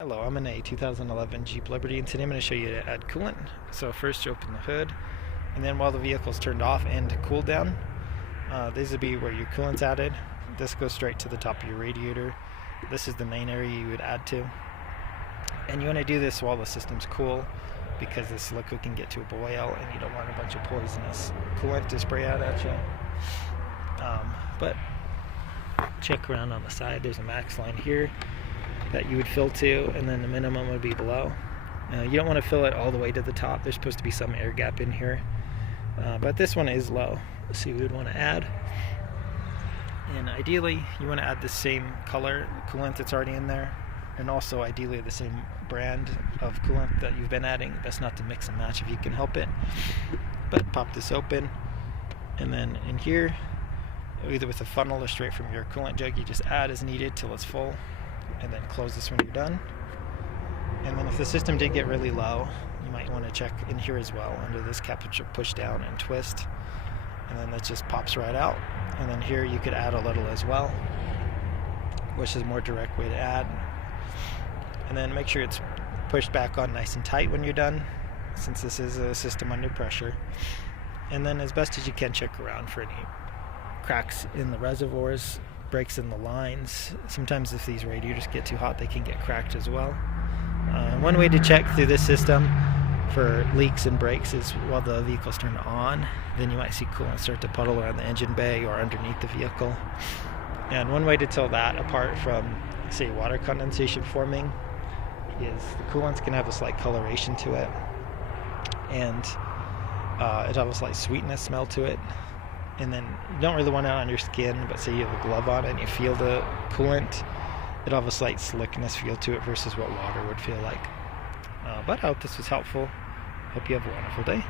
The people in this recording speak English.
Hello, I'm in a 2011 Jeep Liberty and today I'm going to show you to add coolant. So first you open the hood, and then while the vehicle's turned off and cooled down, this would be where your coolant's added. This goes straight to the top of your radiator. This is the main area you would add to. And you want to do this while the system's cool because this liquid can get to a boil and you don't want a bunch of poisonous coolant to spray out at you. But check around on the side, there's a max line here that you would fill to, and then the minimum would be below. You don't want to fill it all the way to the top. There's supposed to be some air gap in here, but this one is low, so you would want to add. And ideally you want to add the same color coolant that's already in there, and also ideally the same brand of coolant that you've been adding. Best not to mix and match if you can help it. But pop this open, and then in here, either with a funnel or straight from your coolant jug, you just add as needed till it's full, and then close this when you're done. And then if the system did get really low, you might want to check in here as well under this cap, push down and twist, and then that just pops right out. And then here you could add a little as well, which is a more direct way to add. And then make sure it's pushed back on nice and tight when you're done, since this is a system under pressure. And then as best as you can, check around for any cracks in the reservoirs, breaks in the lines. Sometimes if these radiators get too hot, they can get cracked as well. One way to check through this system for leaks and breaks is while the vehicle's turned on, then you might see coolant start to puddle around the engine bay or underneath the vehicle. And one way to tell that apart from, say, water condensation forming is the coolant can have a slight coloration to it, and it have a slight sweetness smell to it. And then you don't really want it on your skin, but say you have a glove on it and you feel the coolant, it'll have a slight slickness feel to it versus what water would feel like. But I hope this was helpful. Hope you have a wonderful day.